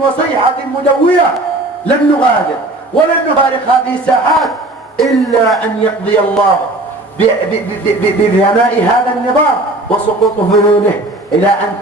وصيحة مدوية لن نغادر ولن نفارق هذه الساحات إلا أن يقضي الله بفناء هذا النظام وسقوط فنونه إلى أن